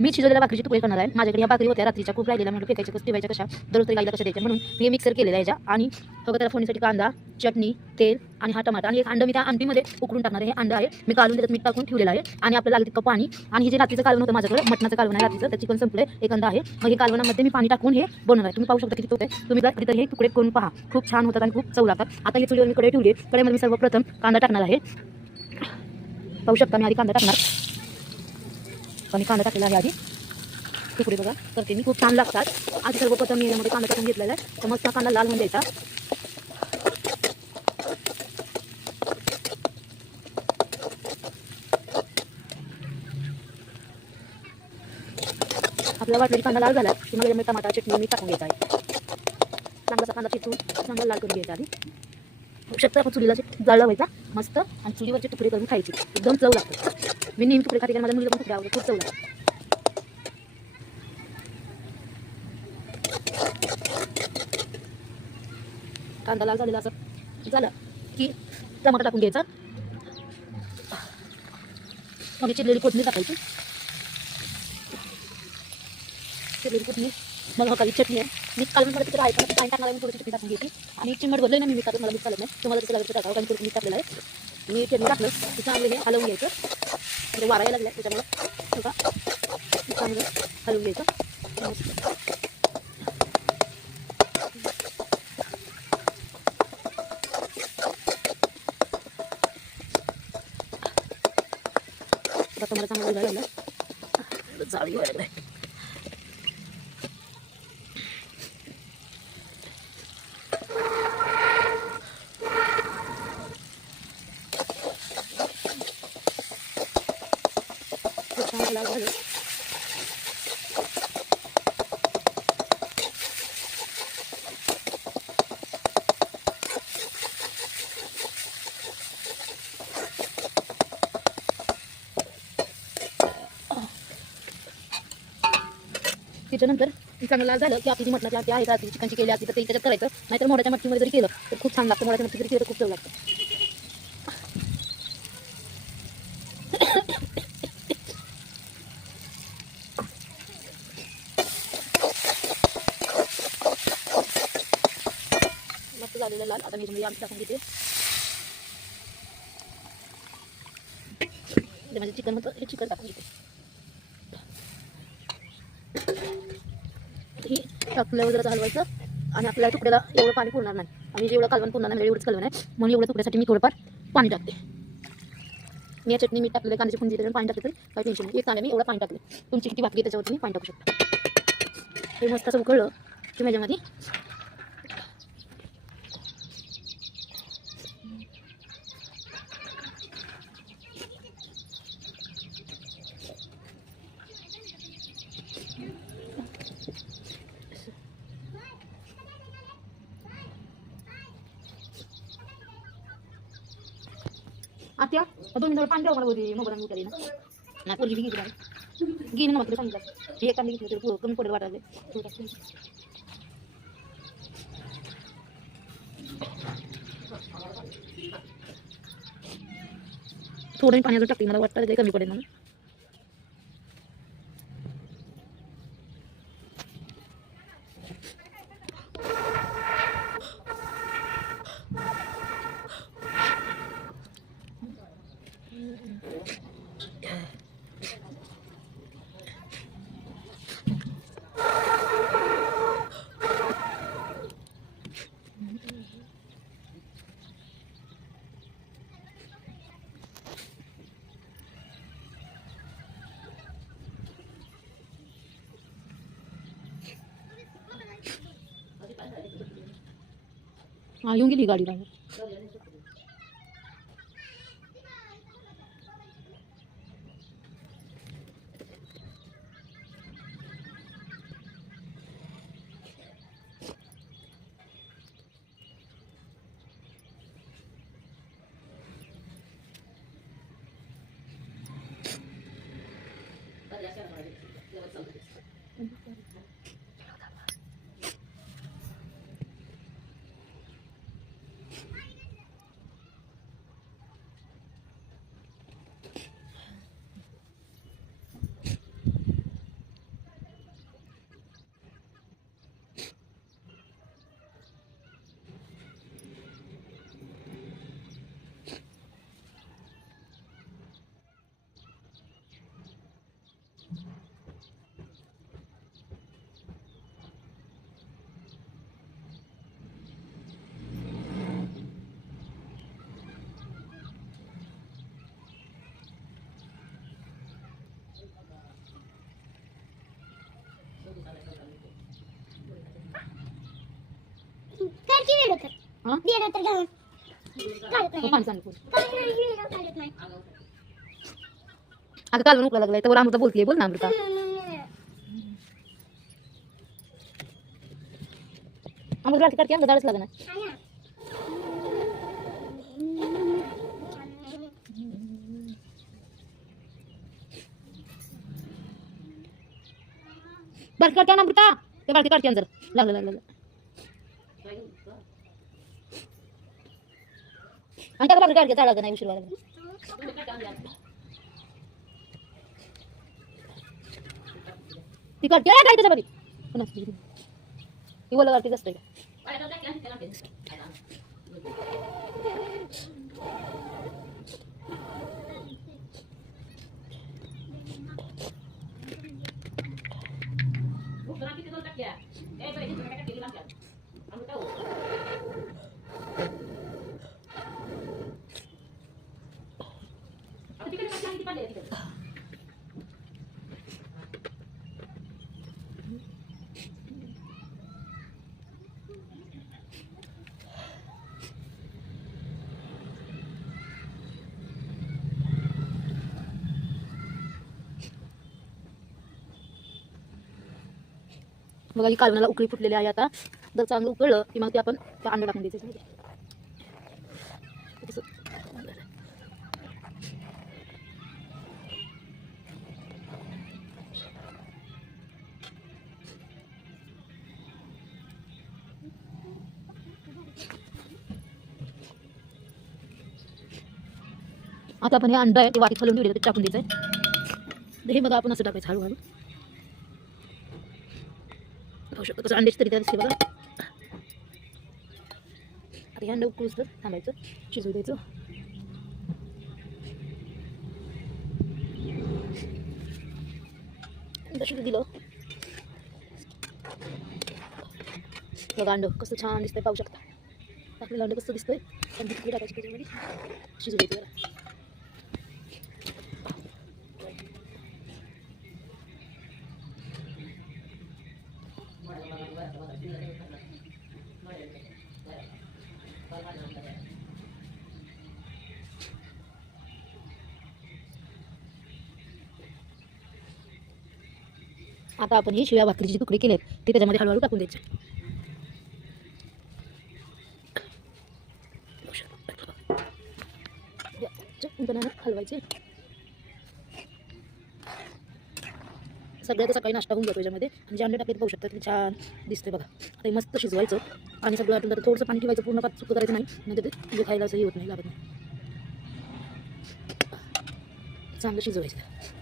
मी शिजवलेल्या भाकरीचे तुकडे करणार आहे. माझ्याकडे या भाकरी होत्या रात्रीच्या, खूप राहिलेल्या, म्हणून फेकायच्या कसं ठेवायच्या कशा, दररोज तरी गाईला कशा द्यायच्या, म्हणून मी मिक्सर केलेला आहे याच्या. आणि बघा त्याला फोडणीसाठी कांदा, चटणी, तेल आणि हा टमाटा आणि एक अंड मी त्या आमटीमध्ये उकडून टाकणार आहे. हे अंड आहे मी काढून त्याच्यात मीठ टाकून ठेवलेलं आहे. आणि आपल्याला लागेल तितकं पाणी. आणि हे जे रात्रीचं कालवण होतं माझ्याकडे, मटणाचं कालवण आहे रात्रीचं, त्या चिकन संपलंय, एक अंडा आहे. मग हे कालवणामध्ये मी पाणी टाकून हे बनवणार आहे. तुम्ही पाहू शकता किती होते. तुम्ही कधीतरी हे तुकडे करून पहा, खूप छान होतात आणि खूप चव लागतात. आता हे चुलीवर मी कढई ठेवली. कढईमध्ये मी सर्वप्रथम कांदा टाकणार आहे. पाहू शकता मी आधी कांदा टाकणार. मी कांदा टाकलेला आहे आधी. तुकडे बघा करते मी, खूप छान लागतात. आधी सर्वप्रथम मी यामध्ये कांदा टाकून घेतलेला आहे. तर मस्त कांदा लाल होऊन द्यायचा. आपला वाटलेला कांदा लाल झाला की मग यामध्ये टमाटा, चटणी, मीठ टाकून घ्यायचा आहे. चांगलासा कांदा चिरून चांगला लाल करून घ्यायचा आधी. बघू शकता आपण चुलीला जाळ लावायचा मस्त, आणि चुलीवरचे तुकडे करून खायचे, एकदम चव लागतात. मी नेहमी तुकडे खाते कारण माझ्या मुलीला पण तुकडे आवडतात, खूप चव लागतात. कांदा लाल झालेला असं झालं की टमाटा टाकून घ्यायचा. मग चिरलेली कोथिंबीर टाकायची. चिरलेली कोथिंबीर, मग हलकी चटणी आहे. मी कालवण मला तिथे आहे पण पाणी टाकणार आहे, मी थोडी चटणी टाकून घ्यायची. आणि चिमट भरलं ना मी टाकत, मला मीठ चालत नाही, तुम्हाला जसं लागतं टाकावं. कारण थोडं मीठ टाकलेलं आहे मी, चटणी टाकलं की चांगलं हे हलवून घ्यायचं. म्हणजे वारा यायला लागला त्याच्यामुळं बघा चांगलं हलवून घ्यायचं. आता मला चांगलं उडायला लागलं, जाळी व्हायला लागलाय. लाल झालं. त्याच्यानंतर चांगलं लाल झालं की आपली जी मटणाची आमटी आहे, रात्री चिकनची केली असती तर ते त्याच्यात करायचं, नाहीतर मोड्याच्या मटकीमध्ये जरी केलं तर खूप छान लागतं. मोड्याच्या मटकी जरी केलं तर खूप चव लागतं. मस्त झालेलं लाल. आता मी तुम्ही आमटी टाकून घेते. ते म्हणजे चिकन होतं, हे चिकन टाकून घेते. ही टाकल्यावर जरा हलवायचं. आणि आपल्याला तुकड्याला एवढं पाणी पुरणार नाही, आणि जेवढं कालवण पुरणार नाही एवढंच कालवण आहे, म्हणून एवढ्या तुकड्यासाठी मी थोडंफार पाणी टाकते. मी या चटणी मीठ टाकलेलं, कांद्याची फुंजी पाणी टाकले तरी काही टेन्शन नाही. एक कांदा मी एवढं पाणी टाकले. तुमची किती भाकरी त्याच्यावरती मी पाणी टाकू शकता. हे मस्त असं उकळलं की माझ्यामध्ये आत्या 2 मिनिटं पाणी द्यावं मला होती मोबाईल उठली ना नाही पोरगी घ्यायची बाई घेईन ना मग सांगितलं हे कांदे घेतलं तर कमी पडेल वाटायला. थोडं पाण्याचं टाकते, मला वाटतं ते कमी पडेल म्हणून. हाँ येऊन गेली गाडी बाहेर. हा पाणी सांग अगं काल उकला लागलाय तर अमृता बोलतीये बोल ना अमृता अमृता काढते आमचं झाडच लागणार बालकी काढते ना अमृता ते बालकी काढते जर लागलं लागलं आणि त्या बालकी काढते झाडाचं नाही उशीर व्हायला ती काढते काय त्याच्यामध्ये ती बोला काढते असते बघा ही कालवणाला उकळी फुटलेली आहे आता जर चांगलं उकळलं की मग ते आपण त्या अंडा टाकून द्यायचं आता आपण हे अंडा आहे ते वाटीत हलवून ठेवले ते टाकून द्यायचं हे बघा आपण असं टाकायचं हळूहळू पाहू शकतो कसं अंड्याची तरी त्या दिसते बघा आता हे अंडा उकळूच तर थांबायचं शिजवू द्यायचं शिजू दिलं बघा अंड कसं छान दिसतंय पाहू शकता आपल्याला अंड कसं दिसतंय अंडी तिकडे टाकायची त्याच्यामध्ये शिजू द्यायचं जरा आता आपण ही शिळ्या भाकरीची तुकडे केलेत ते त्याच्यामध्ये हळूहळू टाकून द्यायचे हलवायचे सगळ्यात सकाळी नाश्ता होऊन जातो याच्यामध्ये आणि जे अंडे टाकले पाहू शकता ते छान दिसते बघा आता हे मस्त शिजवायचं आणि सगळं आटून तर थोडंसं पाणी ठेवायचं पूर्ण पात सुकं करायचं नाही म्हणजे ते खायला असंही होत नाही लागत नाही चांगलं शिजवायचं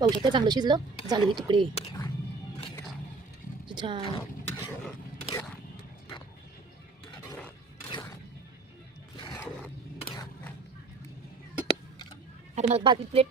पाहू शकता चांगलं शिजलं झालं हे तुकडे छान आता मला बाकी प्लेट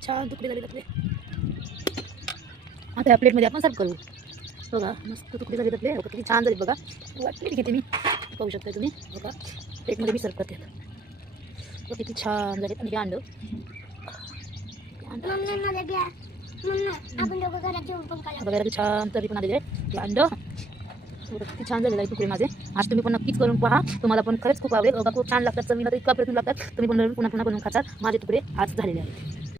छान तुकडे झाले आपले आता या प्लेटमध्ये आपण सर्व करू बघा मस्त तुकडे झाले आपले किती छान झाले बघा प्लेट घेते मी पाहू शकता तुम्ही बघा प्लेटमध्ये मी सर्व करते आता किती छान झाले आणि हे अंड बघायला छान तरी पण आलेले आहे ते अंड किती छान झालेलं आहे तुकडे माझे आज तुम्ही पण नक्कीच करून पहा तुम्हाला पण खरंच खूप आवडेल बघा खूप छान लागतात चवीला तर इतका प्रयत्न लागतात तुम्ही पण पुन्हा पुन्हा बनवून खातात माझे तुकडे आज झालेले आहेत